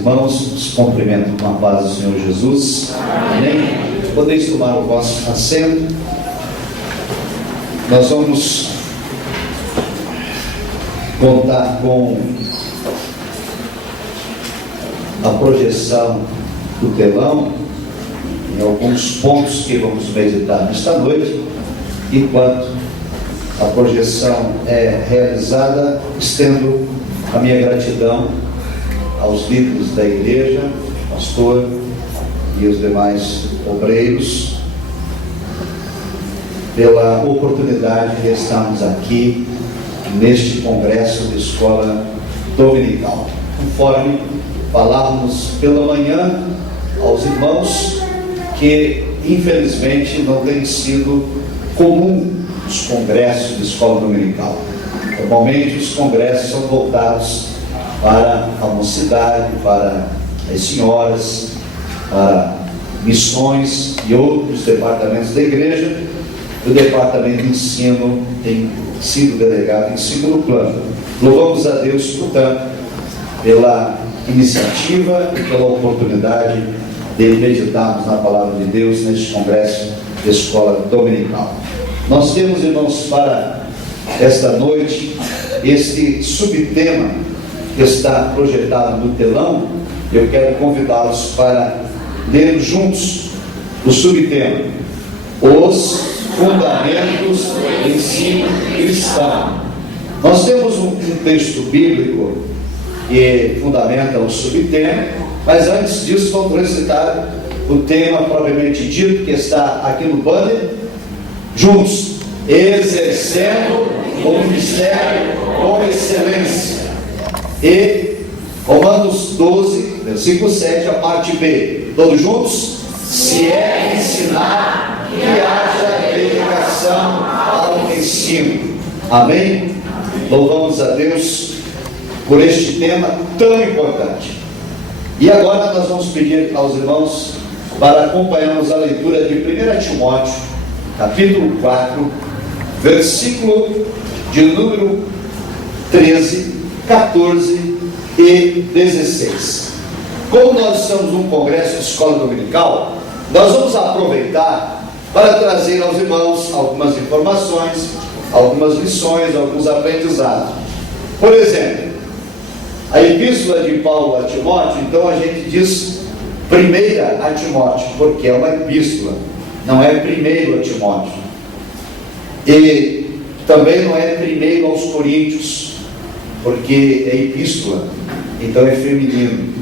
irmãos, os cumprimento com a paz do Senhor Jesus. Amém? Podeis tomar o vosso assento. Nós vamos contar com a projeção do telão em alguns pontos que vamos meditar nesta noite. Enquanto a projeção é realizada, estendo a minha gratidão aos líderes da igreja, pastor e os demais obreiros, pela oportunidade de estarmos aqui neste congresso de escola dominical. Conforme falávamos pela manhã aos irmãos, que infelizmente não tem sido comum os congressos de escola dominical. Normalmente os congressos são voltados para a mocidade, para as senhoras, para missões e outros departamentos da igreja. O departamento de ensino tem sido delegado em segundo plano. Louvamos a Deus, portanto, pela iniciativa e pela oportunidade de meditarmos na palavra de Deus neste congresso de escola dominical. Nós temos, irmãos, para esta noite este subtema que está projetado no telão. Eu quero convidá-los para ler juntos o subtema: os fundamentos do ensino cristão. Nós temos um texto bíblico que fundamenta o subtema, mas antes disso vamos recitar o tema propriamente dito, que está aqui no banner. Juntos: exercendo o ministério com excelência. E Romanos 12, versículo 7, a parte B. Todos juntos? Se é ensinar, que haja dedicação ao ensino. Amém? Louvamos a Deus por este tema tão importante. E agora nós vamos pedir aos irmãos para acompanharmos a leitura de 1 Timóteo, capítulo 4, versículo de número 13, 14 e 16. Como nós estamos num congresso de escola dominical, nós vamos aproveitar para trazer aos irmãos algumas informações, algumas lições, alguns aprendizados. Por exemplo, a epístola de Paulo a Timóteo, então a gente diz primeira a Timóteo, porque é uma epístola, não é primeiro a Timóteo. E também não é primeiro aos Coríntios, porque é epístola, então é feminino.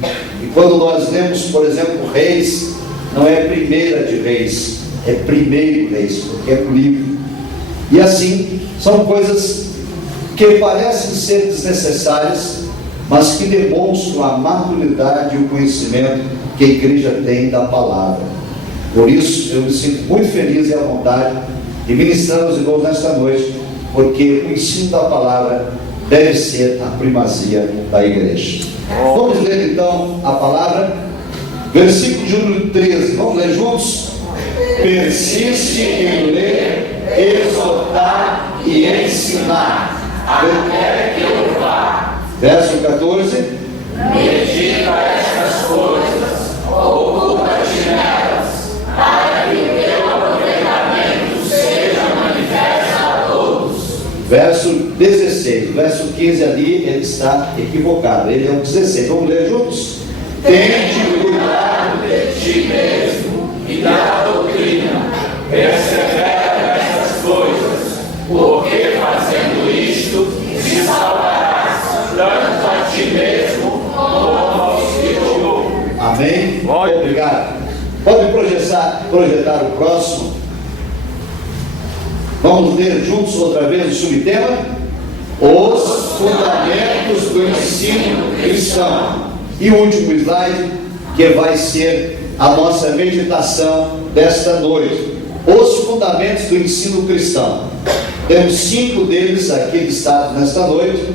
E quando nós lemos, por exemplo, Reis, não é primeira de Reis, é primeiro Reis, porque é no livro. E assim, são coisas que parecem ser desnecessárias, mas que demonstram a maturidade e o conhecimento que a igreja tem da palavra. Por isso, eu me sinto muito feliz e à vontade de ministrar aos irmãos nesta noite, porque o ensino da palavra deve ser a primazia da igreja. Vamos ler então a palavra, versículo de número 13, vamos ler juntos? Persiste em ler, exortar e ensinar, até que eu vá. Verso 14: medita estas coisas, ocupa-te nelas, para que o teu aproveitamento seja manifesto a todos. Verso 16, verso 15 ali ele está equivocado, ele é o 16, vamos ler juntos? Tente cuidado de ti mesmo e da doutrina, persevera nessas coisas, porque fazendo isto te salvarás, tanto a ti mesmo como aos que te ouvem. Amém? Obrigado. Pode projetar o próximo. Vamos ler juntos outra vez o subtema: os fundamentos do ensino cristão. E o último slide, que vai ser a nossa meditação desta noite: os fundamentos do ensino cristão. Temos 5 deles aqui listados nesta noite,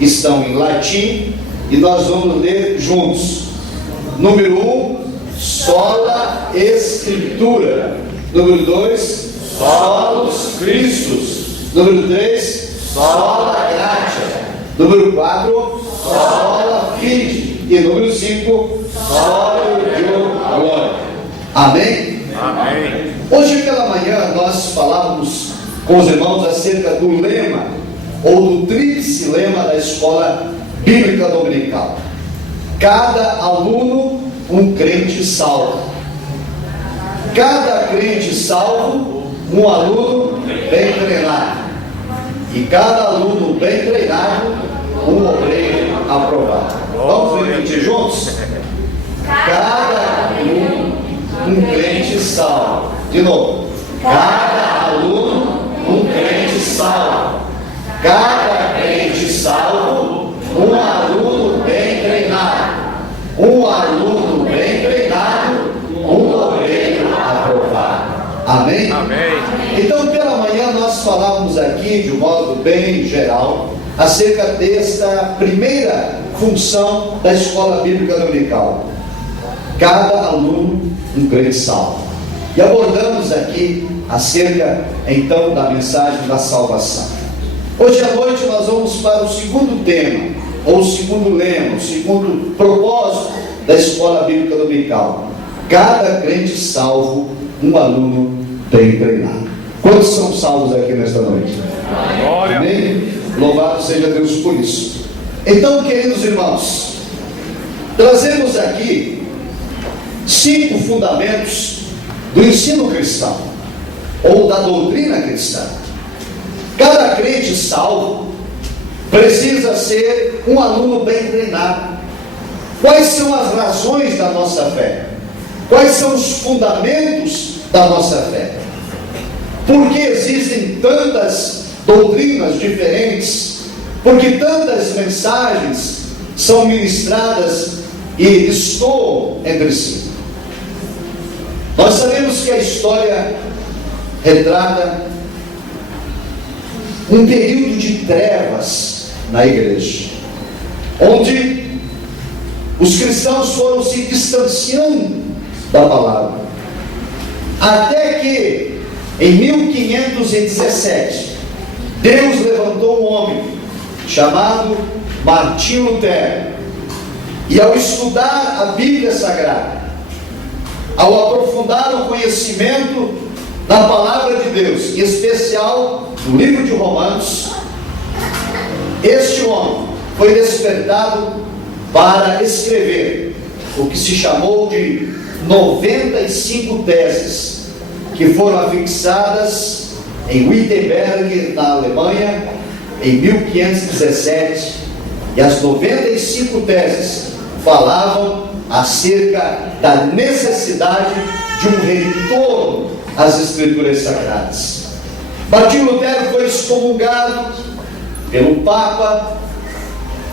estão em latim, e nós vamos ler juntos. Número 1, sola escritura. Número 2, solos Christus. Número 3, sola gratia. Número 4, sola fide. E número 5, sólido de glória. Amém? Amém. Hoje pela manhã nós falávamos com os irmãos acerca do lema, ou do tríplice lema da escola bíblica dominical. Cada aluno, um crente salvo. Cada crente salvo, um aluno bem treinado. E cada aluno bem treinado, um obreiro aprovado. Vamos repetir juntos? Cada aluno, um crente salvo. De novo. Cada aluno, um crente salvo. Cada crente salvo, um aluno bem treinado. Um aluno bem treinado, um obreiro aprovado. Amém? Amém. Então, pela manhã nós falávamos aqui, de um modo bem geral, acerca desta primeira função da escola bíblica dominical. Cada aluno, um crente salvo. E abordamos aqui acerca, então, da mensagem da salvação. Hoje à noite nós vamos para o segundo tema, ou o segundo lema, o segundo propósito da escola bíblica dominical. Cada crente salvo, um aluno bem treinado. Quantos são salvos aqui nesta noite? Glória. Amém? Louvado seja Deus por isso. Então, queridos irmãos, trazemos aqui 5 fundamentos do ensino cristão, ou da doutrina cristã. Cada crente salvo precisa ser um aluno bem treinado. Quais são as razões da nossa fé? Quais são os fundamentos da nossa fé? Por que existem tantas doutrinas diferentes? Por que tantas mensagens são ministradas e destoam entre si? Nós sabemos que a história retrata um período de trevas na igreja, onde os cristãos foram se distanciando da palavra, até que em 1517 Deus levantou um homem chamado Martinho Lutero, e ao estudar a Bíblia Sagrada, ao aprofundar o conhecimento da palavra de Deus, em especial no livro de Romanos, este homem foi despertado para escrever o que se chamou de 95 teses, que foram afixadas em Wittenberg, na Alemanha, em 1517, e as 95 teses falavam acerca da necessidade de um retorno às Escrituras Sagradas. Martinho Lutero foi excomungado pelo Papa,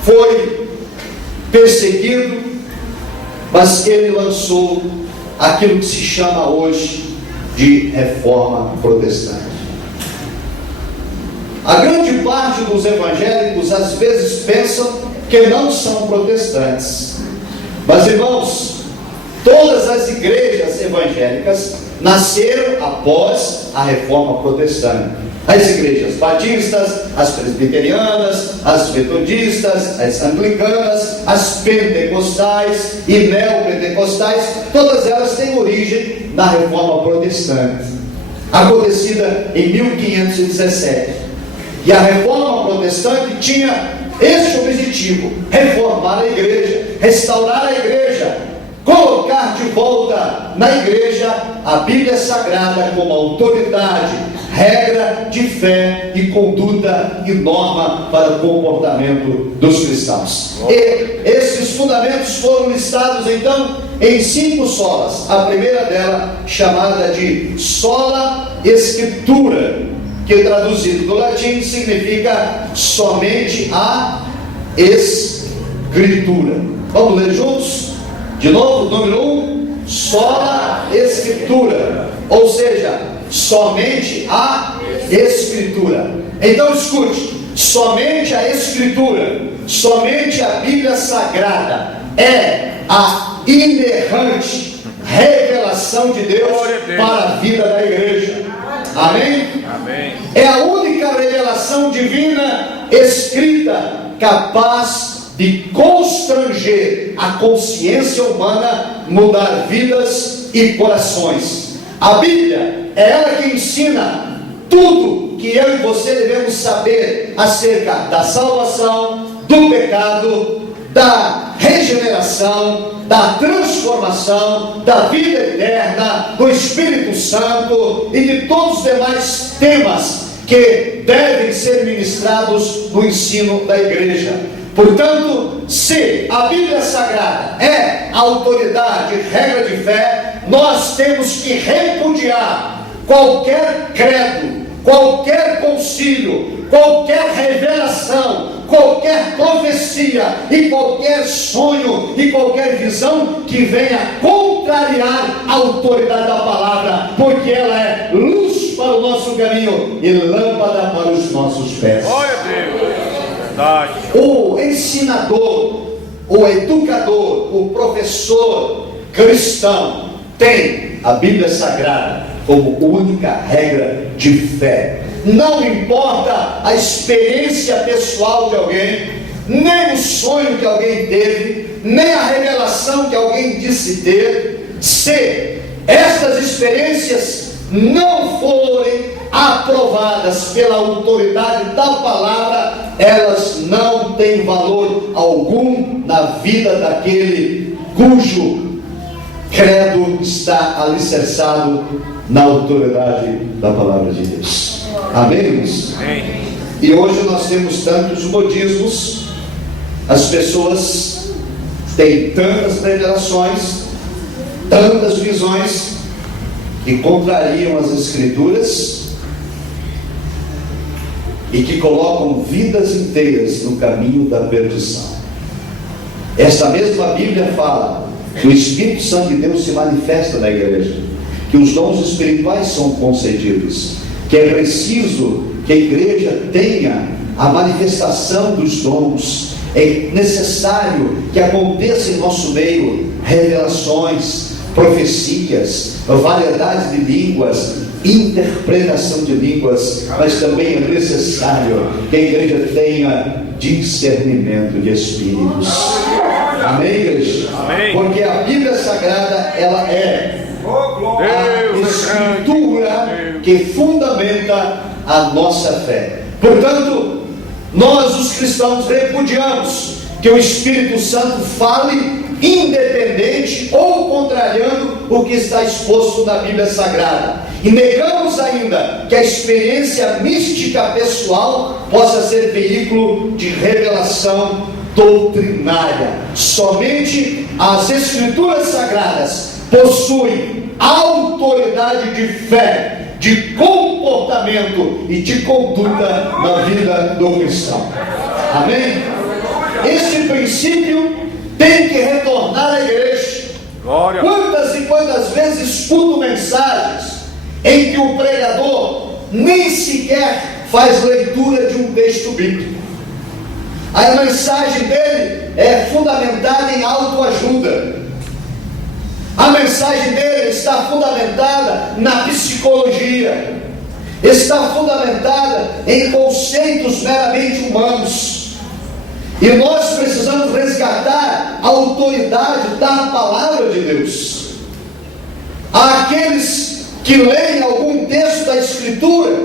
foi perseguido, mas ele lançou aquilo que se chama hoje de Reforma Protestante. A grande parte dos evangélicos às vezes pensam que não são protestantes, mas irmãos, todas as igrejas evangélicas nasceram após a Reforma Protestante. As igrejas batistas, as presbiterianas, as metodistas, as anglicanas, as pentecostais e neopentecostais, todas elas têm origem na Reforma Protestante, acontecida em 1517. E a Reforma Protestante tinha este objetivo: reformar a igreja, restaurar a igreja, colocar de volta na igreja a Bíblia Sagrada como autoridade, regra de fé e conduta e norma para o comportamento dos cristãos. E esses fundamentos foram listados então em 5 solas. A primeira dela, chamada de sola Escritura, que traduzido do latim significa somente a Escritura. Vamos ler juntos? De novo, número 1, sola Escritura, ou seja, somente a Escritura. Então escute, somente a Escritura, somente a Bíblia Sagrada é a inerrante revelação de Deus para a vida da igreja. Amém? Amém. É a única revelação divina escrita capaz de constranger a consciência humana, mudar vidas e corações. A Bíblia é ela que ensina tudo que eu e você devemos saber acerca da salvação, do pecado, da regeneração, da transformação, da vida eterna, do Espírito Santo e de todos os demais temas que devem ser ministrados no ensino da igreja. Portanto, se a Bíblia Sagrada é a autoridade, regra de fé, nós temos que repudiar qualquer credo, qualquer concílio, qualquer revelação, qualquer profecia e qualquer sonho e qualquer visão que venha contrariar a autoridade da palavra, porque ela é luz para o nosso caminho e lâmpada para os nossos pés. Glória a Deus. Verdade. O ensinador, o educador, o professor cristão tem a Bíblia Sagrada como única regra de fé. Não importa a experiência pessoal de alguém, nem o sonho que alguém teve, nem a revelação que alguém disse ter, se estas experiências não forem aprovadas pela autoridade da palavra, elas não têm valor algum na vida daquele cujo credo está alicerçado na autoridade da palavra de Deus. Amém, irmãos? E hoje nós temos tantos modismos, as pessoas têm tantas revelações, tantas visões que contrariam as Escrituras e que colocam vidas inteiras no caminho da perdição. Esta mesma Bíblia fala que o Espírito Santo de Deus se manifesta na igreja, que os dons espirituais são concedidos, que é preciso que a igreja tenha a manifestação dos dons. É necessário que aconteça em nosso meio revelações, profecias, variedade de línguas, interpretação de línguas, mas também é necessário que a igreja tenha discernimento de espíritos. Amém, igreja? Amém. Porque a Bíblia Sagrada, ela é a escritura que fundamenta a nossa fé. Portanto, nós os cristãos repudiamos que o Espírito Santo fale independente ou contrariando o que está exposto na Bíblia Sagrada, e negamos ainda que a experiência mística pessoal possa ser veículo de revelação doutrinária. Somente as Escrituras Sagradas possuem autoridade de fé, de comportamento e de conduta na vida do cristão. Amém? Este princípio tem que retornar à igreja. Glória. Quantas e quantas vezes escuto mensagens em que o pregador nem sequer faz leitura de um texto bíblico. A mensagem dele é fundamentada em autoajuda. A mensagem dele está fundamentada na psicologia, está fundamentada em conceitos meramente humanos. E nós precisamos resgatar a autoridade da palavra de Deus. Há aqueles que leem algum texto da Escritura,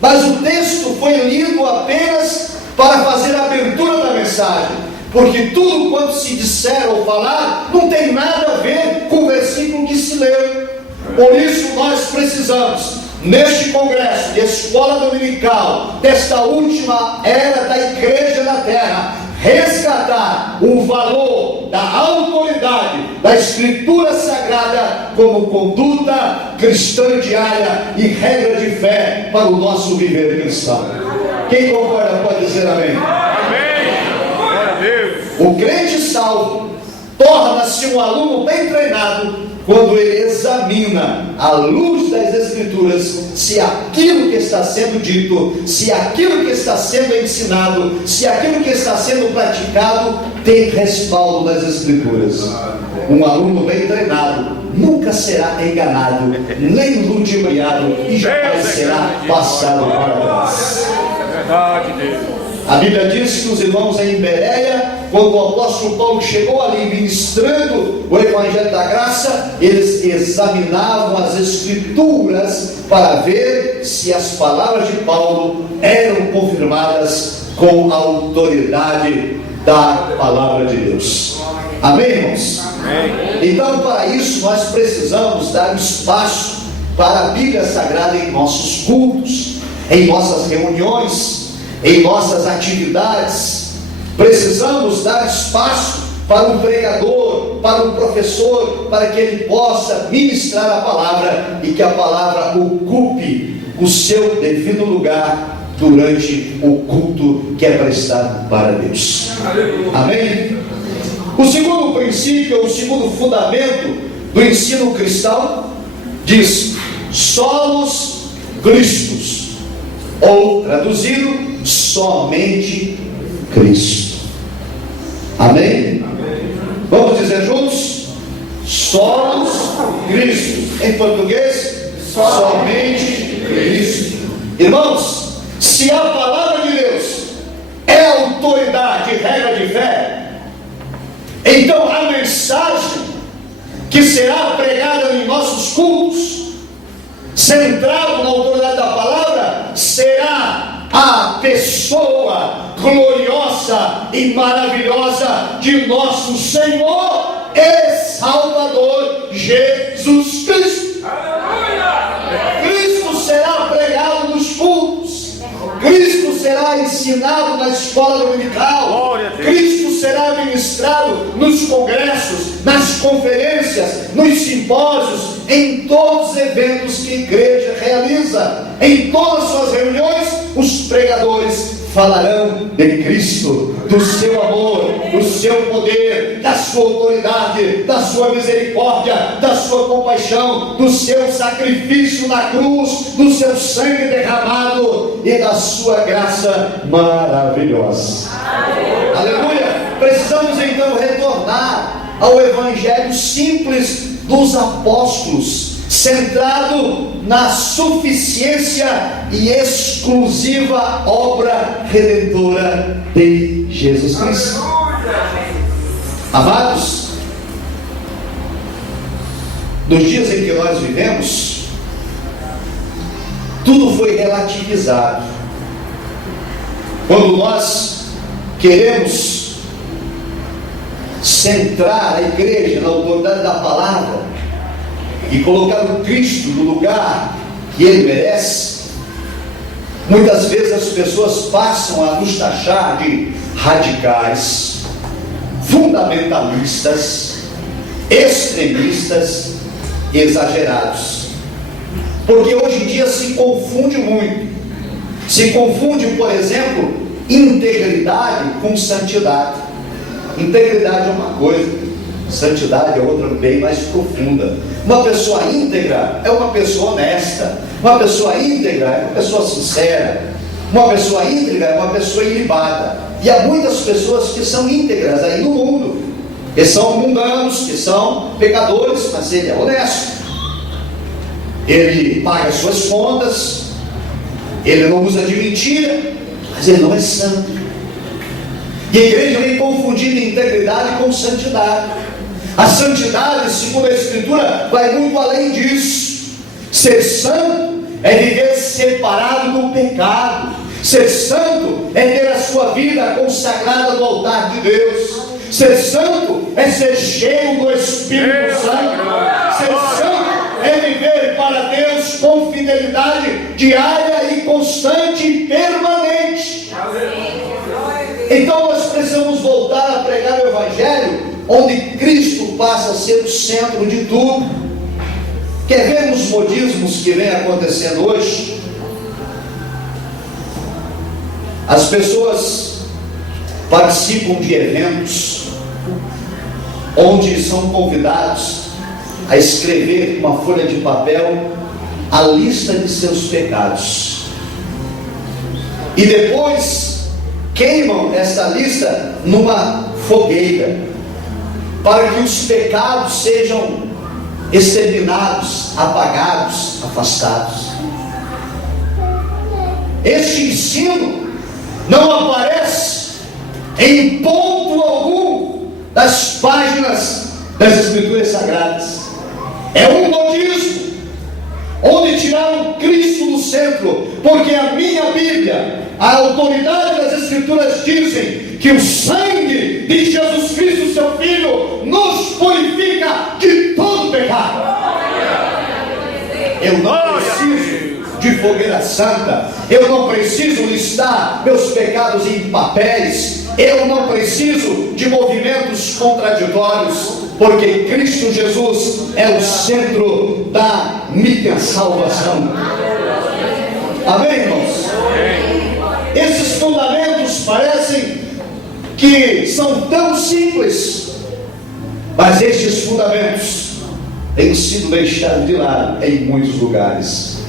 mas o texto foi lido apenas para fazer a abertura da mensagem, porque tudo quanto se disser ou falar não tem nada a ver com o versículo que se leu. Por isso nós precisamos, neste congresso de escola dominical, desta última era da igreja na terra, resgatar o valor da autoridade da Escritura Sagrada como conduta cristã diária e regra de fé para o nosso viver cristão. Quem concorda pode dizer amém. Amém. Glória a Deus. O crente salvo torna-se um aluno bem treinado quando ele examina à luz das Escrituras se aquilo que está sendo dito, se aquilo que está sendo ensinado, se aquilo que está sendo praticado tem respaldo nas Escrituras. Um aluno bem treinado nunca será enganado, nem ludibriado, e jamais será passado para trás. Verdade, Deus. A Bíblia diz que os irmãos em Bereia, quando o apóstolo Paulo chegou ali ministrando o Evangelho da Graça, eles examinavam as Escrituras para ver se as palavras de Paulo eram confirmadas com a autoridade da palavra de Deus. Amém, irmãos? Amém. Então, para isso, nós precisamos dar espaço para a Bíblia Sagrada em nossos cultos, em nossas reuniões, em nossas atividades. Precisamos dar espaço para o pregador, para o professor, para que ele possa ministrar a palavra e que a palavra ocupe o seu devido lugar durante o culto que é prestado para Deus. Amém? O segundo princípio, o segundo fundamento do ensino cristão diz: solos Cristos, ou traduzido, somente Cristo. Amém? Vamos dizer juntos? Solos Cristo. Em português, somente Cristo. Irmãos, se a palavra de Deus é autoridade e regra de fé, então a mensagem que será pregada em nossos cultos, centrado na autoridade da palavra, será a pessoa gloriosa e maravilhosa de nosso Senhor e Salvador Jesus Cristo. Cristo será pregado nos cultos, Cristo será ensinado na escola dominical, Cristo será ministrado nos congressos, nas conferências, nos simpósios, em todos os eventos que a igreja realiza. Em todas as suas reuniões, os pregadores falarão de Cristo, do seu amor, do seu poder, da sua autoridade, da sua misericórdia, da sua compaixão, do seu sacrifício na cruz, do seu sangue derramado e da sua graça maravilhosa. Aleluia! Precisamos então retornar ao evangelho simples dos apóstolos, centrado na suficiência e exclusiva obra redentora de Jesus Cristo. Amados, nos dias em que nós vivemos, tudo foi relativizado. Quando nós queremos centrar a igreja na autoridade da palavra e colocar o Cristo no lugar que Ele merece, muitas vezes as pessoas passam a nos taxar de radicais, fundamentalistas, extremistas, exagerados. Porque hoje em dia se confunde muito. Se confunde, por exemplo, integridade com santidade. Integridade é uma coisa, santidade é outra bem mais profunda. Uma pessoa íntegra é uma pessoa honesta. Uma pessoa íntegra é uma pessoa sincera. Uma pessoa íntegra é uma pessoa ilibada. E há muitas pessoas que são íntegras aí no mundo, que são mundanos, que são pecadores, mas ele é honesto. Ele paga suas contas, ele não usa de mentira, mas ele não é santo. E a igreja vem confundindo integridade com santidade. A santidade, segundo a Escritura, vai muito além disso. Ser santo é viver separado do pecado. Ser santo é ter a sua vida consagrada no altar de Deus. Ser santo é ser cheio do Espírito Santo. Ser santo é viver para Deus com fidelidade diária e constante e permanente. Então nós precisamos voltar a pregar o Evangelho, onde Cristo passa a ser o centro de tudo. Quer ver os modismos que vem acontecendo hoje? As pessoas participam de eventos onde são convidados a escrever com uma folha de papel a lista de seus pecados, e depois queimam essa lista numa fogueira, para que os pecados sejam exterminados, apagados, afastados. Este ensino não aparece em ponto algum das páginas das Escrituras Sagradas. É um modismo, onde tiraram Cristo do centro, porque a minha Bíblia, a autoridade das Escrituras dizem que o sangue de Jesus Cristo, seu Filho, nos purifica de todo pecado. Eu não preciso de fogueira santa, eu não preciso listar meus pecados em papéis, eu não preciso de movimentos contraditórios, porque Cristo Jesus é o centro da minha salvação. Amém, irmãos? Esses fundamentos parecem que são tão simples, mas estes fundamentos têm sido deixados de lado em muitos lugares.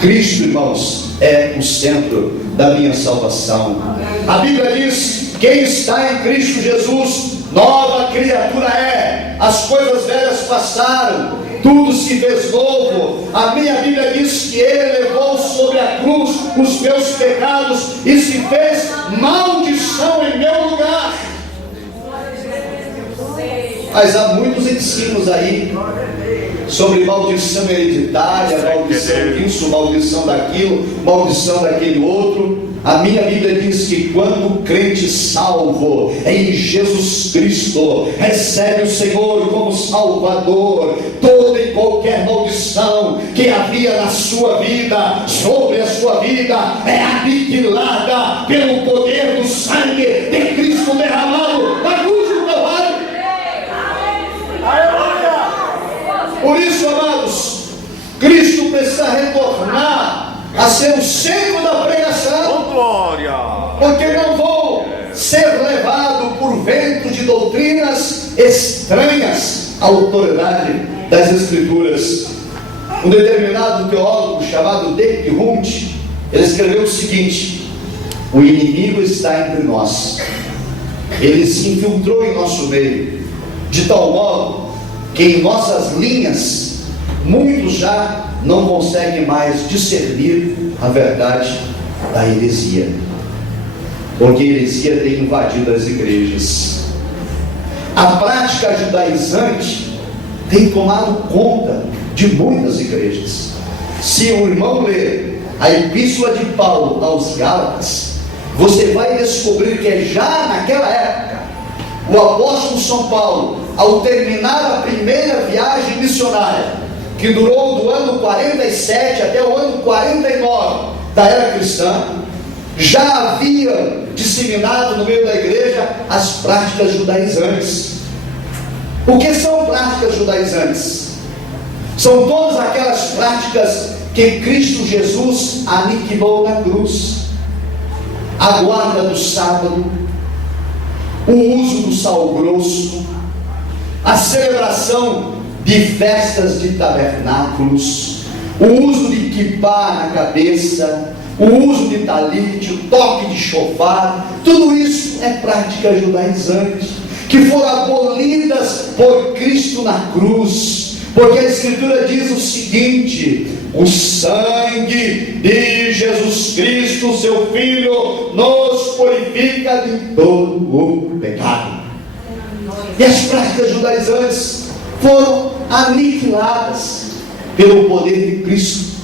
Cristo, irmãos, é o centro da minha salvação. A Bíblia diz: quem está em Cristo Jesus, nova criatura é. As coisas velhas passaram, tudo se fez novo. A minha Bíblia diz que Ele levou sobre a cruz os meus pecados e se fez maldição em meu lugar. Mas há muitos ensinos aí sobre maldição hereditária, maldição disso, maldição daquilo, maldição daquele outro. A minha Bíblia diz que quando o crente salvo em Jesus Cristo recebe o Senhor como Salvador, toda e qualquer maldição que havia na sua vida, sobre a sua vida, é aniquilada pelo poder do sangue de Cristo derramado na cruz do Calvário. Por isso, amados, Cristo precisa retornar a ser o centro da pregação. Glória! Porque não vou ser levado por vento de doutrinas estranhas à autoridade das Escrituras. Um determinado teólogo chamado David Hunt, ele escreveu o seguinte: o inimigo está entre nós, ele se infiltrou em nosso meio, de tal modo que em nossas linhas muitos já não conseguem mais discernir a verdade da heresia, porque a heresia tem invadido as igrejas. A prática judaizante tem tomado conta de muitas igrejas. Se o irmão ler a epístola de Paulo aos Gálatas, você vai descobrir que já naquela época o apóstolo São Paulo, ao terminar a primeira viagem missionária, que durou do ano 47 até o ano 49 da era cristã, já havia disseminado no meio da igreja as práticas judaizantes. O que são práticas judaizantes? São todas aquelas práticas que Cristo Jesus aniquilou na cruz: a guarda do sábado, o uso do sal grosso, a celebração de festas de tabernáculos, o uso de quipá na cabeça, o uso de talite, o toque de chofar. Tudo isso é prática judaizante, que foram abolidas por Cristo na cruz, porque a Escritura diz o seguinte: o sangue de Jesus Cristo, seu Filho, nos purifica de todo o pecado. E as práticas judaizantes foram aniquiladas pelo poder de Cristo.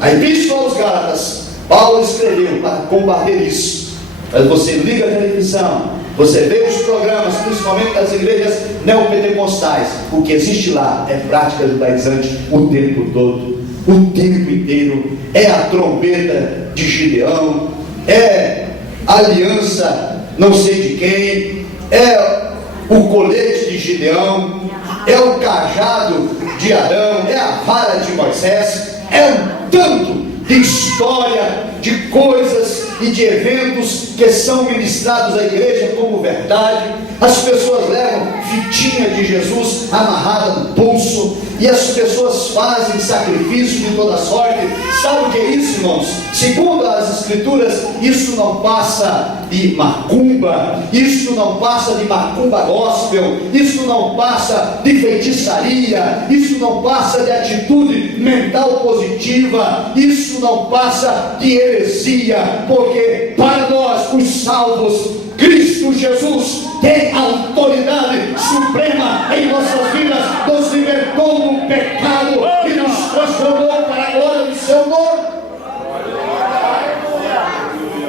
A epístola aos Gálatas, Paulo escreveu para combater isso. Mas você liga a televisão, você vê os programas, principalmente das igrejas neopentecostais, o que existe lá é prática judaizante o tempo todo, o tempo inteiro. É a trombeta de Gideão, é a aliança não sei de quem, é o colete de Gideão, é o cajado de Arão, é a vara de Moisés. É um tanto de história, de coisas e de eventos que são ministrados à igreja como verdade. As pessoas levam fitinha de Jesus amarrada no pulso, e as pessoas fazem sacrifício de toda sorte. Sabe o que é isso, irmãos? Segundo as Escrituras, isso não passa de macumba, isso não passa de macumba gospel, isso não passa de feitiçaria, isso não passa de atitude mental positiva, isso não passa de heresia, porque para nós, os salvos, Cristo Jesus tem autoridade suprema em nossas vidas, nos libertou do pecado e nos transformou para a glória do seu nome.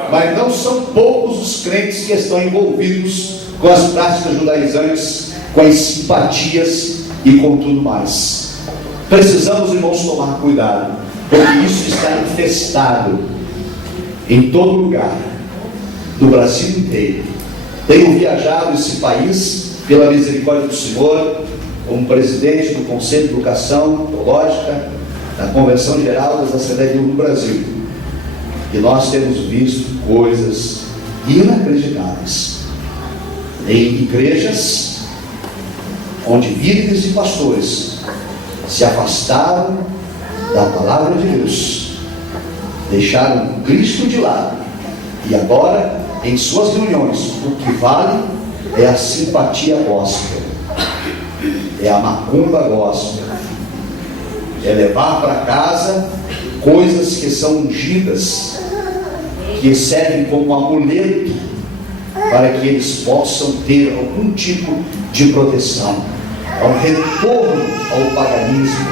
Mas não são poucos os crentes que estão envolvidos com as práticas judaizantes, com as simpatias e com tudo mais. Precisamos, irmãos, tomar cuidado, porque isso está infestado em todo lugar do Brasil inteiro. Tenho viajado esse país pela misericórdia do Senhor, como presidente do Conselho de Educação Teológica da Convenção Geral das Assembleias de Deus no Brasil, e nós temos visto coisas inacreditáveis em igrejas onde líderes e pastores se afastaram da palavra de Deus, deixaram Cristo de lado, e agora em suas reuniões o que vale é a simpatia gospel, é a macumba gospel, é levar para casa coisas que são ungidas, que servem como amuleto para que eles possam ter algum tipo de proteção. É um retorno ao paganismo,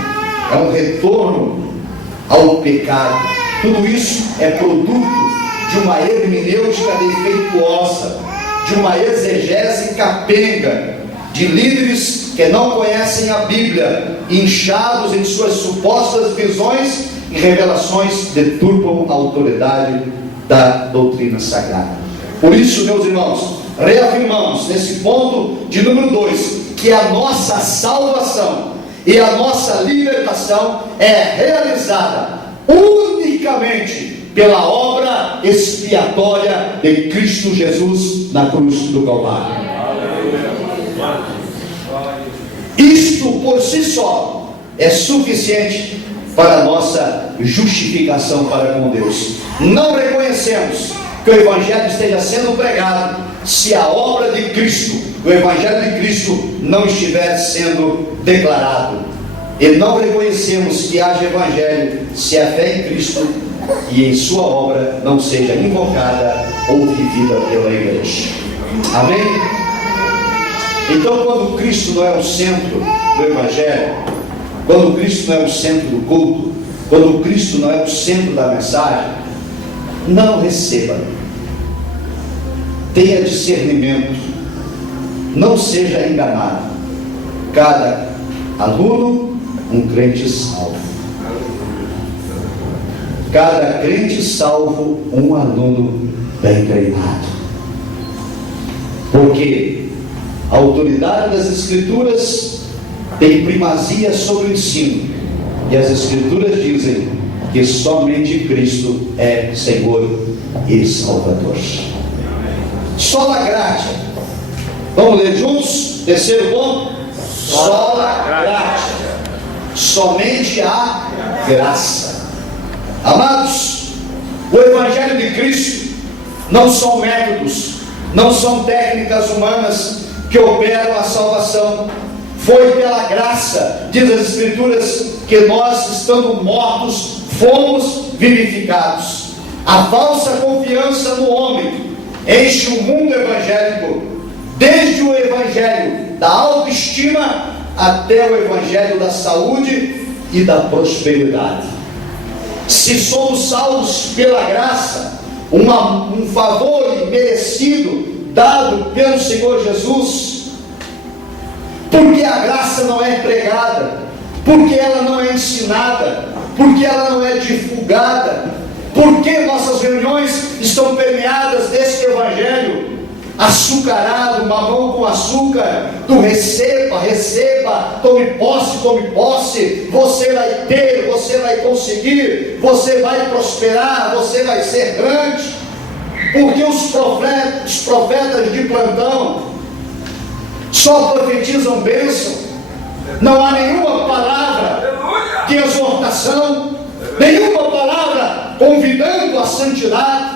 é um retorno ao pecado. Tudo isso é produto de uma hermenêutica defeituosa, de uma exegese capenga, de líderes que não conhecem a Bíblia, inchados em suas supostas visões e revelações, deturpam a autoridade da doutrina sagrada. Por isso, meus irmãos, reafirmamos nesse ponto de número 2, que a nossa salvação e a nossa libertação é realizada unicamente pela obra expiatória de Cristo Jesus na cruz do Calvário. Isto por si só é suficiente para a nossa justificação para com Deus. Não reconhecemos que o Evangelho esteja sendo pregado se a obra de Cristo, o Evangelho de Cristo, não estiver sendo declarado. E não reconhecemos que haja Evangelho se a fé em Cristo e em sua obra não seja invocada ou vivida pela igreja. Amém? Então, quando Cristo não é o centro do Evangelho, quando Cristo não é o centro do culto, quando Cristo não é o centro da mensagem, não receba. Tenha discernimento, não seja enganado. Cada aluno, um crente salvo. Cada crente salvo, um aluno bem treinado. Porque a autoridade das Escrituras tem primazia sobre o ensino, e as Escrituras dizem que somente Cristo é Senhor e Salvador. Sola gratia. Vamos ler juntos? Terceiro ponto. Sola gratia. Somente a graça. Amados, o Evangelho de Cristo não são métodos, não são técnicas humanas que operam a salvação. Foi pela graça, diz as Escrituras, que nós, estando mortos, fomos vivificados. A falsa confiança no homem enche o mundo evangélico, desde o Evangelho da autoestima até o Evangelho da saúde e da prosperidade. Se somos salvos pela graça, um favor imerecido dado pelo Senhor Jesus, porque a graça não é pregada, porque ela não é ensinada, porque ela não é divulgada, porque nossas reuniões estão permeadas desse Evangelho açucarado, mamão com açúcar, do receba, receba, tome posse, você vai ter, você vai conseguir, você vai prosperar, você vai ser grande, porque os profetas de plantão só profetizam bênção, não há nenhuma palavra de exortação, nenhuma palavra convidando a santidade,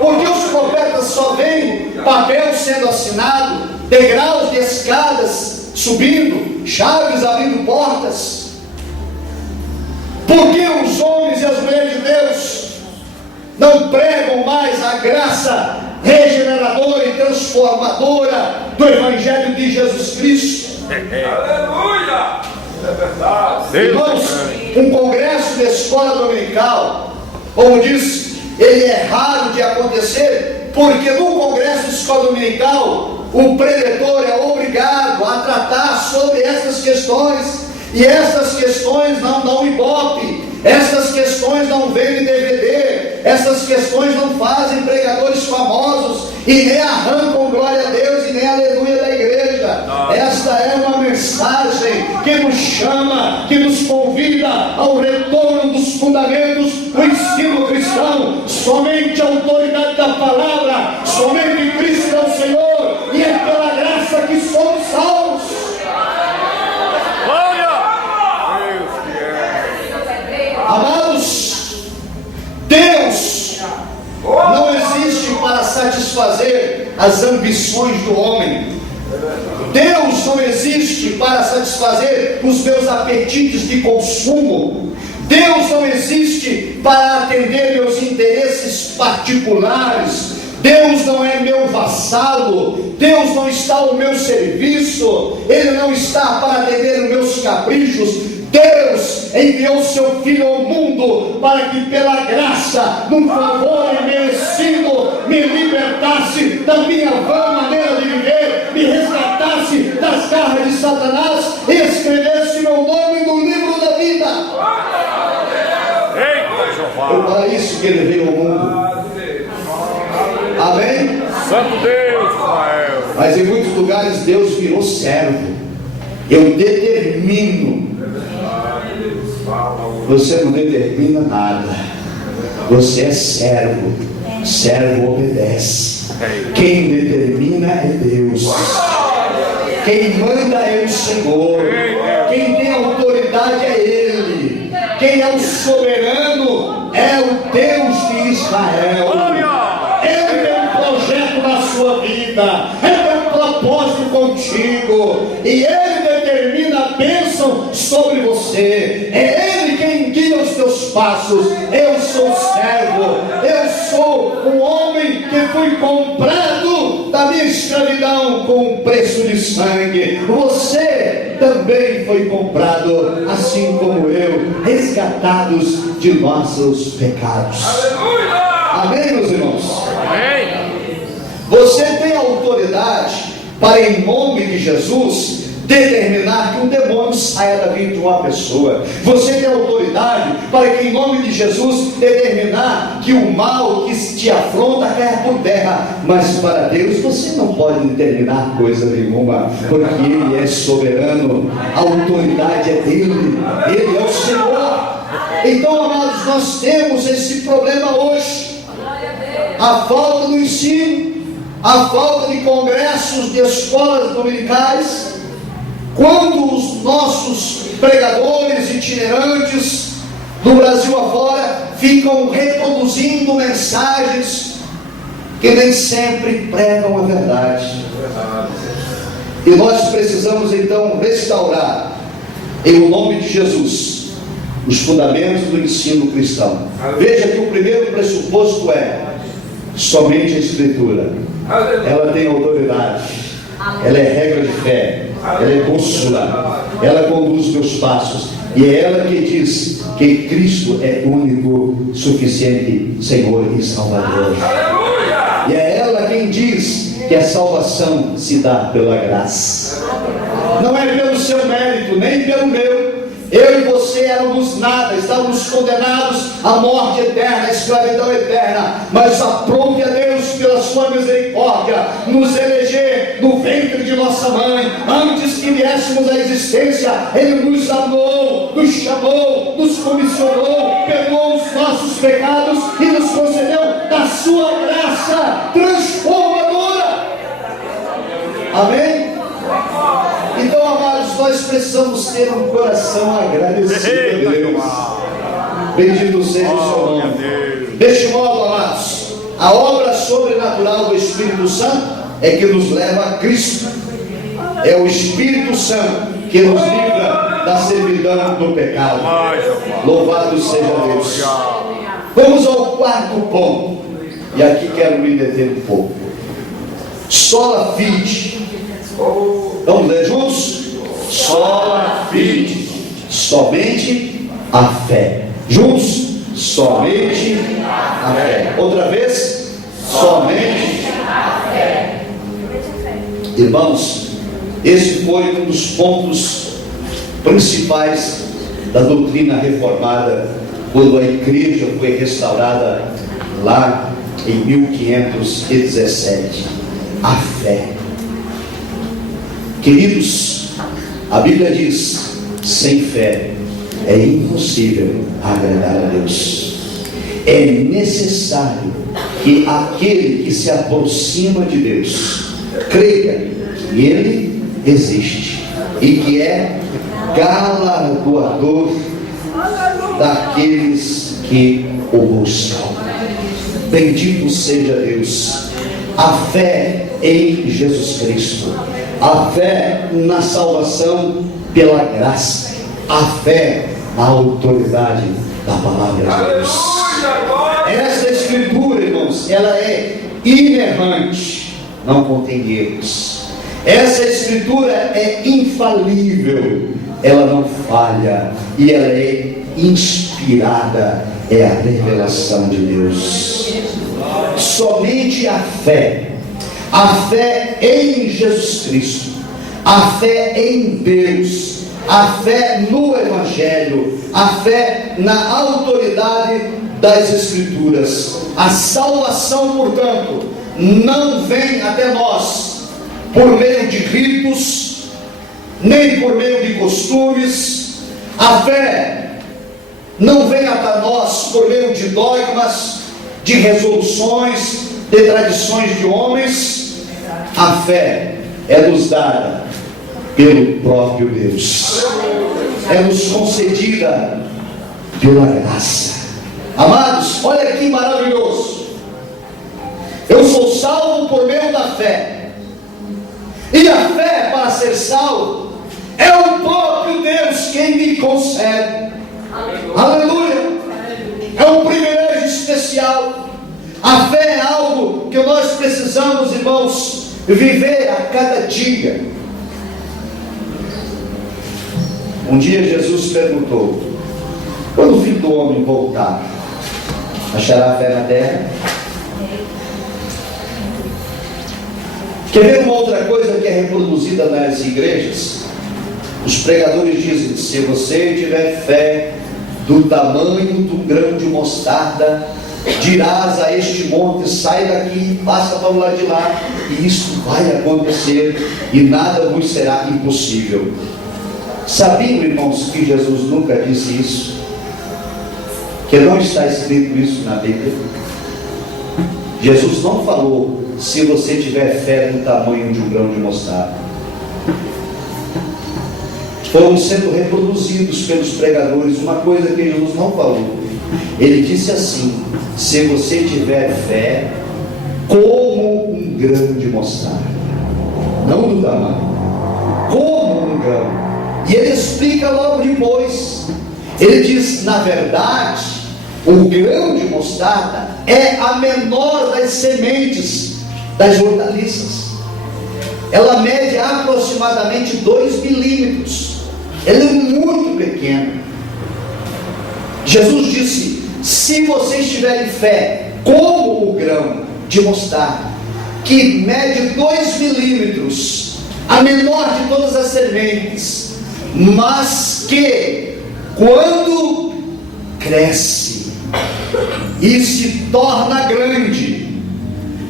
porque os profetas portas só vem papel sendo assinado, degraus de escadas subindo, chaves abrindo portas. Por que os homens e as mulheres de Deus não pregam mais a graça regeneradora e transformadora do Evangelho de Jesus Cristo? Aleluia! É verdade. Irmãos, um congresso de escola dominical, como diz, ele é raro de acontecer, porque no congresso de escola dominical, o preletor é obrigado a tratar sobre essas questões, e essas questões não dão ibope, essas questões não vendem DVD, essas questões não fazem pregadores famosos, e nem arrancam glória a Deus, e nem aleluia da igreja. Esta é uma mensagem que nos chama, que nos convida ao retorno dos fundamentos do ensino cristão. Somente a autoridade da palavra, somente Cristo é o Senhor, e é pela graça que somos salvos. Amados, Deus não existe para satisfazer as ambições do homem. Deus não existe para satisfazer os meus apetites de consumo. Deus não existe para atender meus interesses particulares. Deus não é meu vassalo, Deus não está ao meu serviço, Ele não está para atender os meus caprichos. Deus enviou seu Filho ao mundo para que pela graça, num favor imerecido, me libertasse da minha vã maneira de viver, me resgatasse das garras de Satanás e escrevesse meu nome no livro da vida. Foi para isso que Ele veio ao mundo. Amém? Santo Deus, Israel. Mas em muitos lugares Deus virou servo. Eu determino. Você não determina nada. Você é servo. Servo obedece. Quem determina é Deus. Quem manda é o Senhor. Quem tem autoridade é Ele. Quem é o soberano é o Deus de Israel. Ele tem um projeto na sua vida. Ele tem um propósito contigo. E Ele determina a bênção sobre você. É Ele quem guia os teus passos. Eu sou servo. Eu sou um homem que fui comprado da minha escravidão com um preço de sangue. Você também foi comprado, assim como eu, resgatados de nossos pecados. Aleluia! Amém, meus irmãos? Amém. Você tem autoridade para, em nome de Jesus, determinar que um demônio saia da vida de uma pessoa. Você tem autoridade para que, em nome de Jesus, determinar que o mal que te afronta caia por terra. Mas para Deus você não pode determinar coisa nenhuma, porque Ele é soberano, a autoridade é dele, Ele é o Senhor. Então, amados, nós temos esse problema hoje. A falta do ensino, a falta de congressos de escolas dominicais. Quando os nossos pregadores itinerantes do Brasil afora ficam reproduzindo mensagens que nem sempre pregam a verdade. E nós precisamos então restaurar, em nome de Jesus, os fundamentos do ensino cristão. Veja que o primeiro pressuposto é somente a Escritura. Ela tem autoridade, ela é regra de fé, ela é bússola, ela conduz meus passos, e é ela que diz que Cristo é único, suficiente Senhor e Salvador. E é ela quem diz que a salvação se dá pela graça, não é pelo seu mérito, nem pelo meu. Eu e você éramos nada, estávamos condenados à morte eterna, à escravidão eterna, mas aprove a Deus pela sua misericórdia nos eleger no ventre de nossa mãe. Antes que viéssemos à existência, Ele nos amou, nos chamou, nos comissionou, perdoou os nossos pecados e nos concedeu da sua graça transformadora. Amém? Então, amados, nós precisamos ter um coração agradecido a Deus. Bendito seja o seu nome. Deste modo, amados, A obra sobrenatural do Espírito Santo é que nos leva a Cristo. É o Espírito Santo que nos livra da servidão do pecado. Louvado seja Deus. Vamos ao quarto ponto. E aqui quero me deter um pouco. Sola fide. Vamos ler juntos? Sola fide. Somente a fé. Juntos? Somente a fé. Outra vez? Somente a fé. Irmãos, esse foi um dos pontos principais da doutrina reformada, quando a igreja foi restaurada lá em 1517. A fé. Queridos, a Bíblia diz: sem fé é impossível agradar a Deus. É necessário que aquele que se aproxima de Deus creia que Ele existe e que é galardoador daqueles que o buscam. Bendito seja Deus. A fé em Jesus Cristo, a fé na salvação pela graça, a fé na autoridade da palavra de Deus. Essa escritura, irmãos, ela é inerrante, não contém erros. Essa escritura é infalível, ela não falha, e ela é inspirada, é a revelação de Deus. Somente a fé em Jesus Cristo, a fé em Deus, a fé no Evangelho, a fé na autoridade das Escrituras. A salvação, portanto, não vem até nós por meio de ritos, nem por meio de costumes. A fé não vem até nós por meio de dogmas, de resoluções, de tradições de homens. A fé é nos dada pelo próprio Deus, é nos concedida pela graça. Amados, olha que maravilhoso. Eu sou salvo por meio da fé, e a fé, para ser salvo, é o próprio Deus quem me concede. Aleluia! É um privilégio especial. A fé é algo que nós precisamos, irmãos, viver a cada dia. Um dia Jesus perguntou: quando o Filho do Homem voltar, achará fé na terra? Quer ver uma outra coisa que é reproduzida nas igrejas? Os pregadores dizem: se você tiver fé do tamanho do grão de mostarda, dirás a este monte: sai daqui, passa para o lado de lá, e isso vai acontecer, e nada vos será impossível. Sabiam, irmãos, que Jesus nunca disse isso? Que não está escrito isso na Bíblia. Jesus não falou: se você tiver fé do tamanho de um grão de mostarda. Foram sendo reproduzidos pelos pregadores uma coisa que Jesus não falou. Ele disse assim: se você tiver fé como um grão de mostarda, não do tamanho, como um grão. E ele explica logo depois. Ele diz: na verdade, o grão de mostarda é a menor das sementes das hortaliças. Ela mede aproximadamente 2 milímetros. Ela é muito pequena. Jesus disse: se vocês tiverem fé como o grão de mostarda, que mede 2 milímetros, a menor de todas as sementes, mas que quando cresce e se torna grande,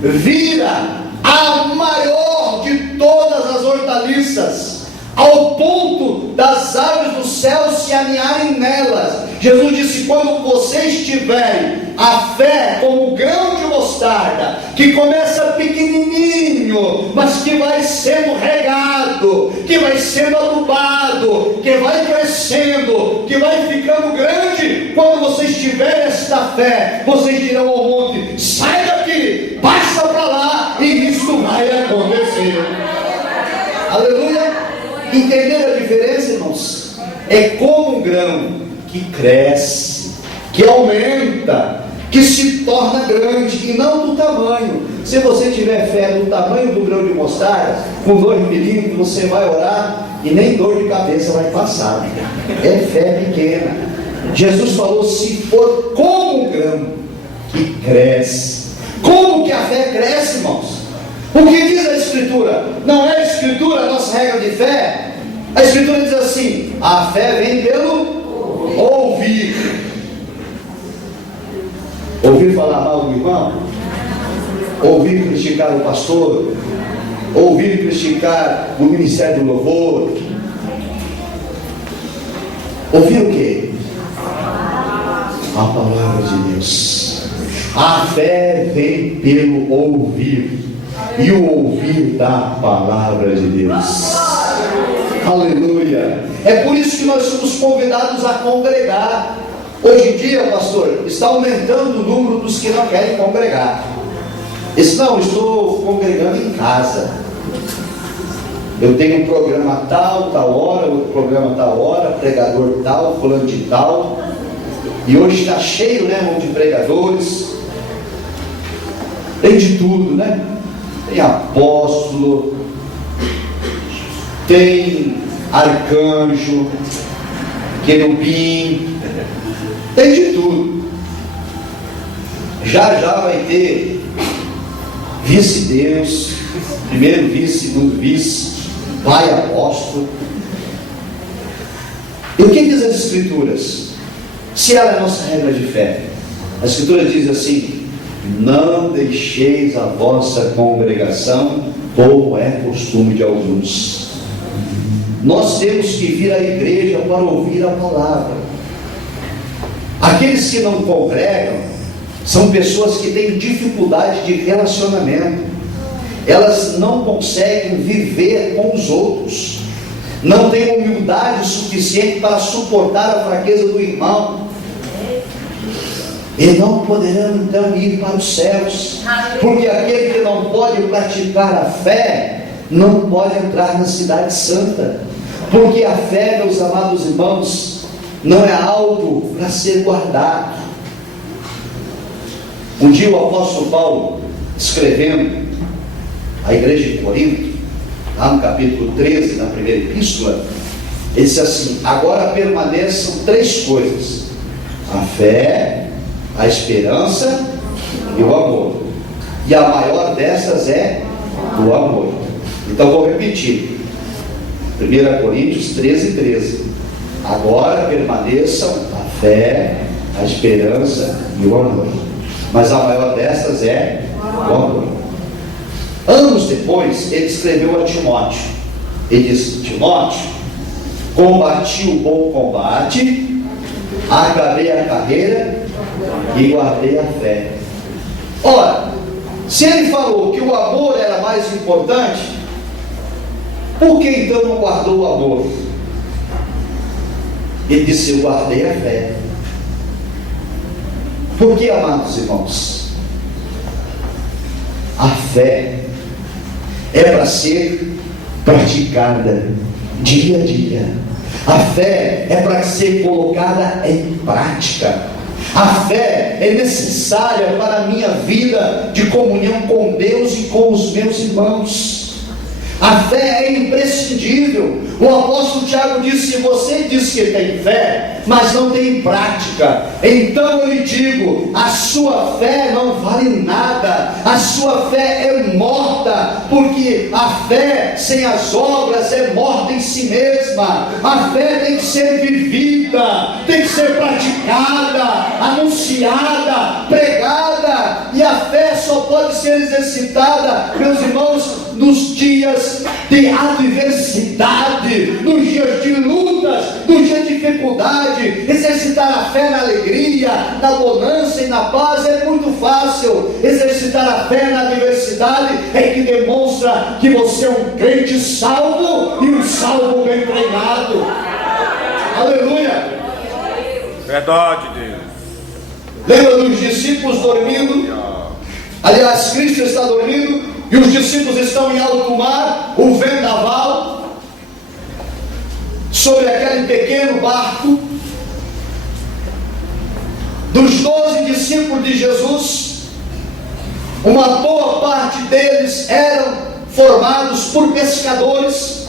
vira a maior de todas as hortaliças, ao ponto das aves do céu se aninharem nelas. Jesus disse: quando vocês tiverem a fé como o grão de mostarda, que começa pequenininho, mas que vai sendo regado, que vai sendo adubado, que vai crescendo, que vai ficando grande, quando vocês tiverem esta fé, vocês dirão ao monte: sai daqui, passa para lá e isso vai acontecer. Aleluia! Entenderam a diferença, irmãos? É como um grão que cresce, que aumenta, que se torna grande, e não do tamanho. Se você tiver fé do tamanho do grão de mostarda, com 2 milímetros, você vai orar e nem dor de cabeça vai passar. É fé pequena. Jesus falou: se for como um grão que cresce. Como que a fé cresce, irmãos? O que diz a Escritura? Não é a Escritura a nossa regra de fé? A Escritura diz assim: a fé vem pelo ouvir. Ouvir falar mal do irmão? Ouvir criticar o pastor? Ouvir criticar o ministério do louvor? Ouvir o quê? A palavra de Deus. A fé vem pelo ouvir, e o ouvir da palavra de Deus. Aleluia! É por isso que nós somos convidados a congregar. Hoje em dia, pastor, está aumentando o número dos que não querem congregar. Não, estou congregando em casa. Eu tenho um programa tal hora, outro programa tal hora, pregador tal, fulano de tal. E hoje está cheio, né, irmão, de pregadores. Tem de tudo, né? Tem apóstolo, tem arcanjo, querubim, tem de tudo. Já vai ter vice-deus, primeiro vice, segundo vice, pai apóstolo. E o que diz as Escrituras? Se ela é a nossa regra de fé, a Escritura diz assim: não deixeis a vossa congregação, como é costume de alguns. Nós temos que vir à igreja para ouvir a palavra. Aqueles que não congregam são pessoas que têm dificuldade de relacionamento. Elas não conseguem viver com os outros, não têm humildade suficiente para suportar a fraqueza do irmão, e não poderão então ir para os céus, porque aquele que não pode praticar a fé não pode entrar na cidade santa. Porque a fé, meus amados irmãos, não é algo para ser guardado. Um dia o apóstolo Paulo, escrevendo à igreja de Corinto, lá no capítulo 13, na primeira epístola, ele disse assim: agora permaneçam 3 coisas: a fé, a esperança e o amor, e a maior dessas é o amor. Então vou repetir, 1 Coríntios 13:13. Agora permaneçam a fé, a esperança e o amor, mas a maior dessas é o amor. Anos depois, ele escreveu a Timóteo. Ele disse: Timóteo, combati o bom combate, acabei a carreira e guardei a fé. Ora, se ele falou que o amor era mais importante, por que então não guardou o amor? Ele disse: eu guardei a fé. Por que, amados irmãos? A fé é para ser praticada dia a dia. A fé é para ser colocada em prática. A fé é necessária para a minha vida de comunhão com Deus e com os meus irmãos. A fé é imprescindível. O apóstolo Tiago disse: se você diz que tem fé, mas não tem prática, então eu lhe digo, a sua fé não vale nada, a sua fé é morta, porque a fé sem as obras é morta em si mesma. A fé tem que ser vivida, tem que ser praticada, anunciada, pregada, e a fé só pode ser exercitada, meus irmãos, nos dias de adversidade, nos dias de lutas, nos dias de dificuldade. Exercitar a fé na alegria, na bonança e na paz é muito fácil. Exercitar a fé na adversidade é que demonstra que você é um crente salvo e um salvo bem treinado. Aleluia! Verdade, Deus. Lembra dos discípulos dormindo? Aliás, Cristo está dormindo e os discípulos estão em alto mar, o vendaval, sobre aquele pequeno barco. Dos 12 discípulos de Jesus, uma boa parte deles eram formados por pescadores,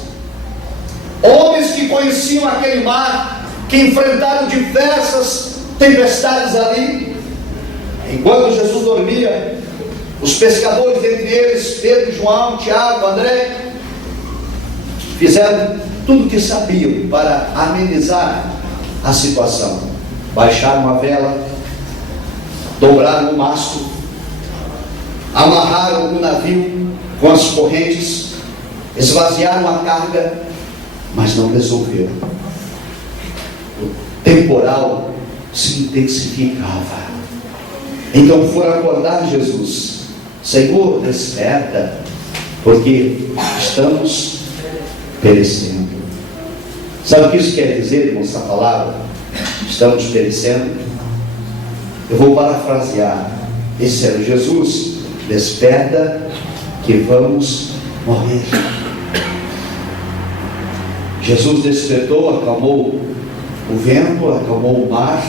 homens que conheciam aquele mar, que enfrentaram diversas tempestades ali. Enquanto Jesus dormia, os pescadores, entre eles Pedro, João, Tiago, André, fizeram tudo o que sabiam para amenizar a situação. Baixaram a vela, dobraram o mastro, amarraram o navio com as correntes, esvaziaram a carga, mas não resolveram. O temporal se intensificava. Então foram acordar Jesus: Senhor, desperta, porque estamos perecendo. Sabe o que isso quer dizer, irmão, essa palavra? Estamos perecendo. Eu vou parafrasear. Esse era Jesus: desperta, que vamos morrer. Jesus despertou, acalmou o vento, acalmou o mar.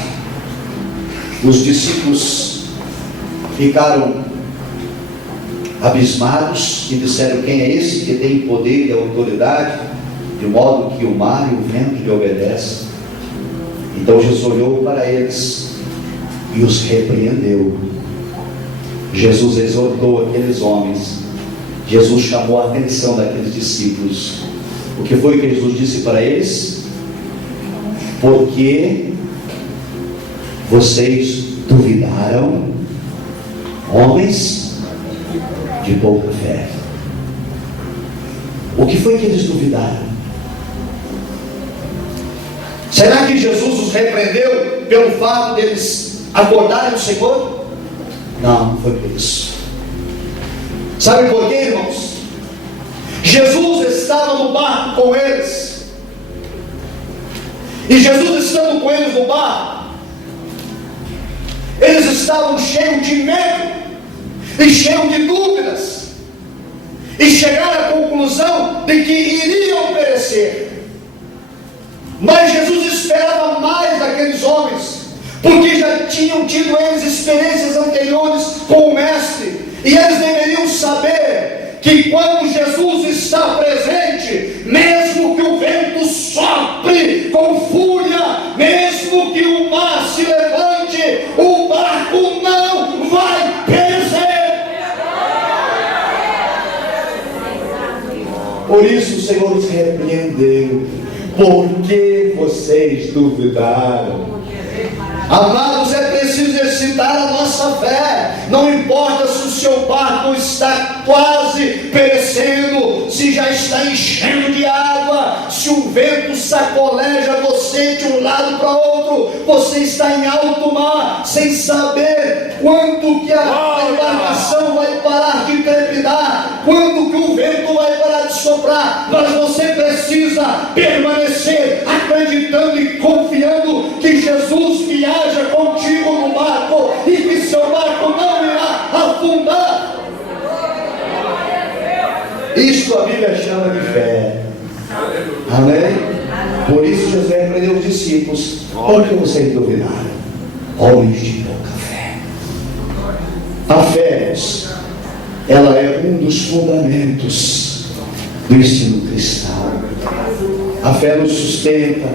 Os discípulos ficaram abismados e disseram: quem é esse que tem poder e autoridade, de modo que o mar e o vento lhe obedecem? Então Jesus olhou para eles e os repreendeu. Jesus exortou aqueles homens. Jesus chamou a atenção daqueles discípulos. O que foi que Jesus disse para eles? Porque vocês duvidaram, homens de pouca fé. O que foi que eles duvidaram? Será que Jesus os repreendeu pelo fato deles acordarem o Senhor? Não, não foi por isso. Sabe por quê, irmãos? Jesus estava no barco com eles, e Jesus estando com eles no barco, eles estavam cheios de medo e cheios de dúvidas, e chegaram à conclusão de que iriam perecer. Mas Jesus esperava mais daqueles homens, porque já tinham tido eles experiências anteriores com o Mestre, e eles deveriam saber que quando Jesus está presente, mesmo que o vento sopre com fúria, mesmo que o mar se levante, o barco não vai perecer. Por isso o Senhor os repreendeu, porque vocês duvidaram. Amados, é preciso exercitar a nossa fé. Não importa se o seu barco está quase perecendo, se já está enchendo de água, se o vento sacoleja você de um lado para outro, você está em alto mar, sem saber quando que a embarcação vai parar de trepidar, quando que o vento vai parar de soprar. Mas você precisa permanecer acreditando e confiando que Jesus viaja contigo no barco e que seu barco não irá afundar. Isto a Bíblia chama de fé. Amém? Por isso Jesus repreendeu os discípulos: porque vocês duvidaram, homens de pouca fé. A fé, ela é um dos fundamentos do ensino cristão. A fé nos sustenta,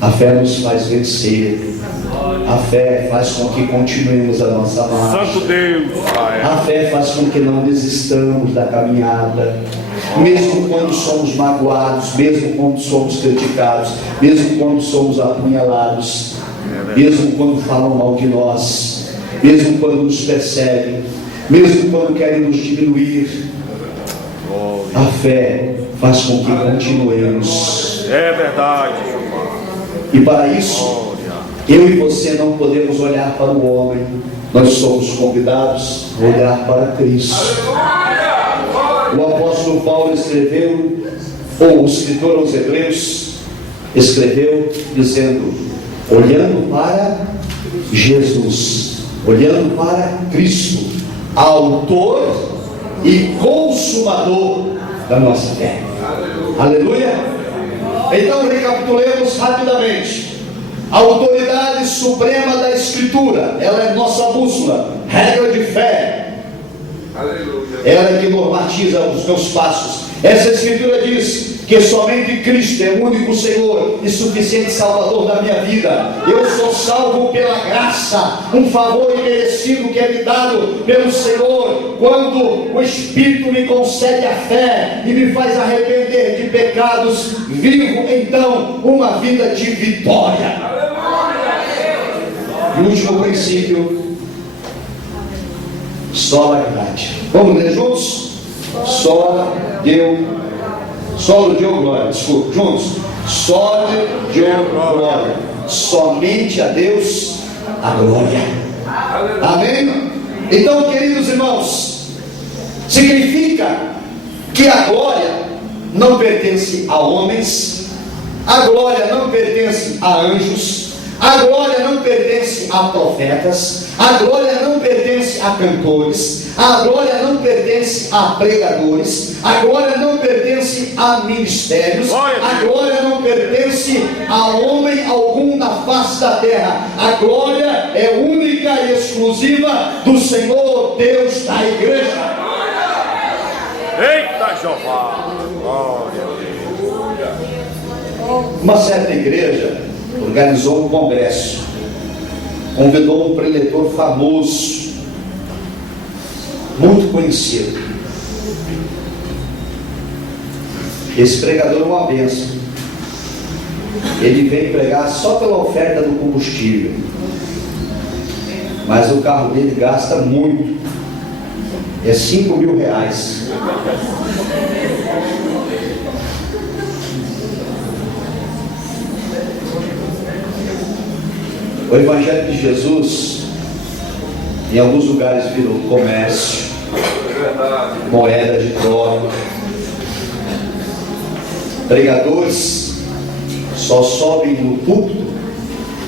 a fé nos faz vencer, a fé faz com que continuemos a nossa marcha. Santo Deus, a fé faz com que não desistamos da caminhada, mesmo quando somos magoados, mesmo quando somos criticados, mesmo quando somos apunhalados, mesmo quando falam mal de nós, mesmo quando nos perseguem, mesmo quando querem nos diminuir. A fé faz com que continuemos. é verdade. E para isso, eu e você não podemos olhar para o homem. Nós somos convidados a olhar para Cristo. O apóstolo Paulo escreveu, ou o escritor aos Hebreus escreveu dizendo: olhando para Jesus, olhando para Cristo, autor e consumador da nossa fé. Aleluia. Então recapitulemos rapidamente. A autoridade suprema da Escritura, ela é nossa bússola, regra de fé. Ela é que normatiza os meus passos. Essa Escritura diz que somente Cristo é o único Senhor e suficiente Salvador da minha vida. Eu sou salvo pela graça, um favor imerecido que é me dado pelo Senhor, quando o Espírito me concede a fé e me faz arrepender de pecados, vivo então uma vida de vitória. E o último princípio, sola gratia. Vamos ler juntos? Solo Deu glória, desculpa, juntos. Só Deu glória. Somente a Deus a glória. Amém? Então, queridos irmãos, significa que a glória não pertence a homens, a glória não pertence a anjos, a glória não pertence a profetas, a glória não pertence a cantores, a glória não pertence a pregadores, a glória não pertence a ministérios, a glória não pertence a homem algum na face da terra. A glória é única e exclusiva do Senhor Deus da igreja. Eita, Jeová! Glória a Deus! Uma certa igreja organizou um congresso, convidou um preletor famoso, muito conhecido. Esse pregador é uma bênção. Ele veio pregar só pela oferta do combustível, mas o carro dele gasta muito, é R$5.000. O Evangelho de Jesus, em alguns lugares, virou comércio, moeda de troca. Pregadores só sobem no púlpito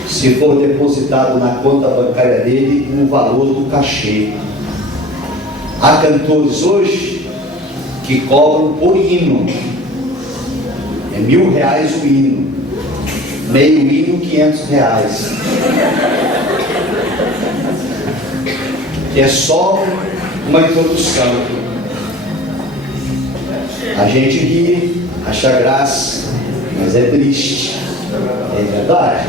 se for depositado na conta bancária dele o valor do cachê. Há cantores hoje que cobram por hino, é R$1.000 o hino, meio hino R$500, que é só uma introdução. A gente ri, acha graça, mas é triste, é verdade.